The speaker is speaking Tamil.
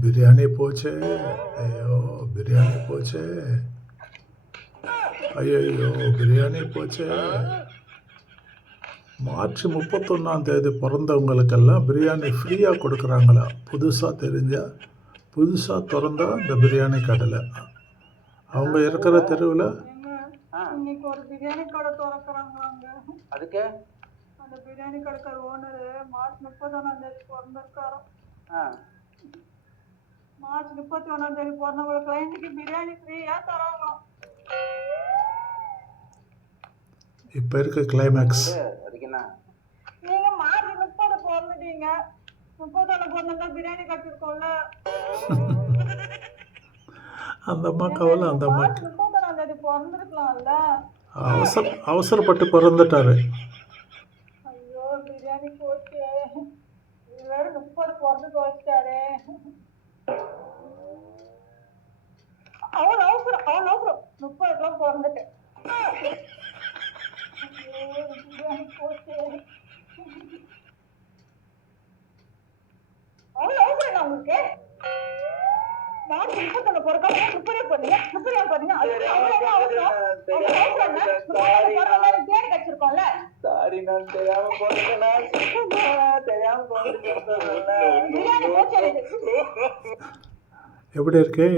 பிரியாணி போச்சே. ஐயோ பிரியாணி போச்சே. ஐயோ பிரியாணி போச்சே. மார்ச் 31 பிறந்தவங்களுக்கெல்லாம் பிரியாணி ஃப்ரீயாக கொடுக்குறாங்களா? புதுசாக திறந்தா இந்த பிரியாணி கடையில் அவங்க இருக்கிற தெருவில் இன்னைக்கு ஒரு பிரியாணி கடை திறக்கிறாங்களாங்க. அதுக்கு அந்த பிரியாணி கடைக்கார ஓனரு மார்ச் 31 பிறந்திருக்காராம். மார்ச் 31 பிறந்தவங்களுக்கு இன்னைக்கு பிரியாணி ஃப்ரீயா தராங்களாம். இப்போ இருக்க கிளைமேக்ஸ். அதுக்கு என்ன? நீங்க மார்ச் 30 பிறந்துட்டீங்க. 31 பிறந்தா பிரியாணி கட்டிருக்கோம்ல. அந்த அம்மா கவலை. அந்த அம்மா மார்ச் 31 பிறந்திருக்கலாம்ல. அவசரப்பட்டு பிறந்துட்டாரு. ஐயோ பிரியாணி போச்சு. இது வேற 30 பிறந்து வச்சிட்டாரு. அவன் அவசரம் 30 பிறந்துட்டு. பிரியாணி போச்சு. அவன் அவசரம் உங்களுக்கு மார்ச் 31 பிறக்காம 30 பண்ணீங்க. 30 பண்ணீங்க. பிரியாணி கட்டிருக்கோம்ல. சாரி நான் தெரியாம போறேன். பிரியாணி போச்சு. எப்படி இருக்கு?